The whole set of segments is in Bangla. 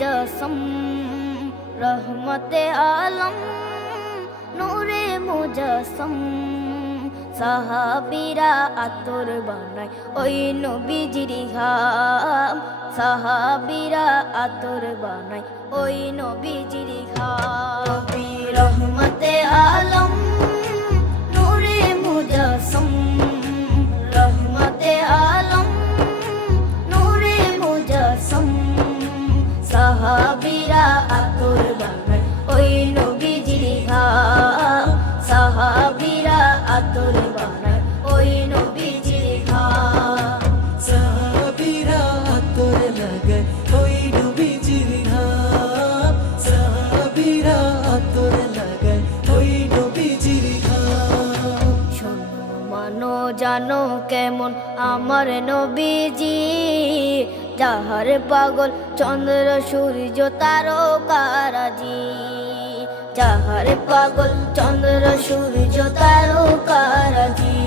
মুজাসম রহমতে আলম নূরে মুজাসম সাহাবীরা আতর বানায় ওই নবীজির ঘাম সাহাবীরা আতর বানায় ওই নবীজির ঘাম নবী রহমতে আলম নূরে মুজাসম রহমতে আলম নূরে মুজাসম সাহাবীরা আতর বানায় ওই নবীজির ঘাম সাহাবীরা আতর বানায় ওই নবীজির ঘাম সাহাবীরা আতর লাগায় ওই নবীজির ঘাম সাহাবীরা আতর লাগায় ওই নবীজির ঘাম শোনো মানো জানো কেমন আমার নবীজি যাহার পাগল চন্দ্র সূর্য তারকারাজি যাহার পাগল চন্দ্র সূর্য তারকারাজি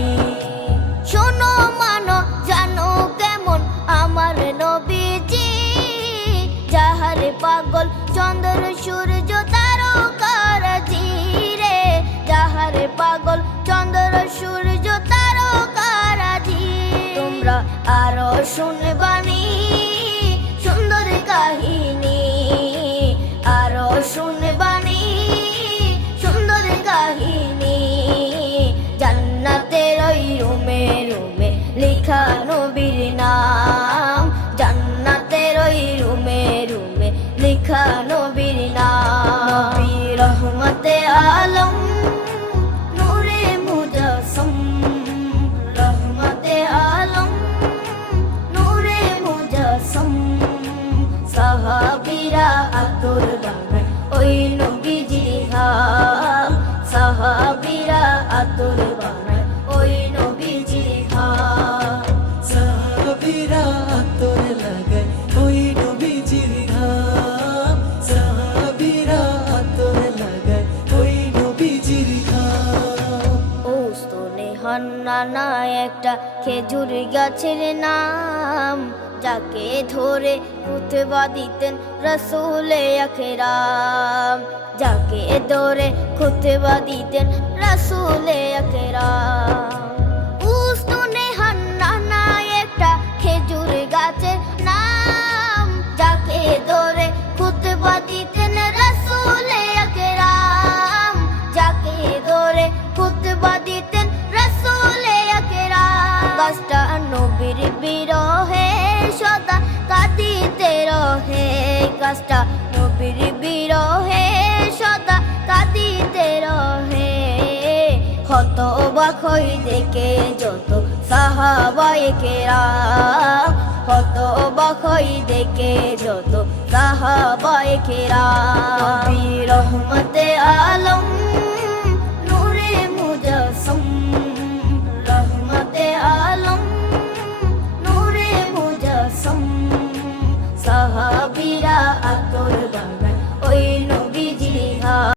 শোনো মানো জানো কেমন আমার নবীজি যাহার পাগল চন্দ্র সূর্য তারকারাজি রে যাহার পাগল চন্দ্র সূর্য তারকারাজি তোমরা আরো শুনবানি সুন্দর কাহিনী আরো শুনবানি সুন্দর কাহিনী জান্নাতের ওই রুমে রুমে লেখা নবীর নাম জান্নাতের ওই রুমে রুমে লেখা নবীর নাম নবী রহমতে আলম নূরে মুজাসম রহমতে আলম নূরে মুজাসম সাহাবীরা আতর বানায় ওই নবীজির ঘাম সাহাবীরা আতর বানায় ওই নবীজির ঘাম সাহাবীরা আতর লাগায় ওই নবীজির ঘাম সাহাবীরা আতর লাগায় ওই নবীজির ঘাম ওস্তনে হান্নানা একটা খেজুর গাছের নাম যাকে ধরে খুতবা দিতেন রাসূলে আকরাম যাকে ধরে খুতবা দিতেন রাসূলে আকরাম উস্তনে হান্নানা একটা খেজুর গাছের নাম যাকে ধরে খুতবা দিতেন রাসূলে আকরাম যাকে ধরে খুতবা দিতেন রাসূলে আকরাম গাছটা নবীর বিরহে সদা কাঁদিতে রহে গাছটা নবীর বিরহে সদা কাঁদিতে রহে হতবাক হই দেখে যত সাহাবায়ে কেরাম হতবাক হই দেখে যত সাহাবায়ে কেরাম নবী রহমতে আলম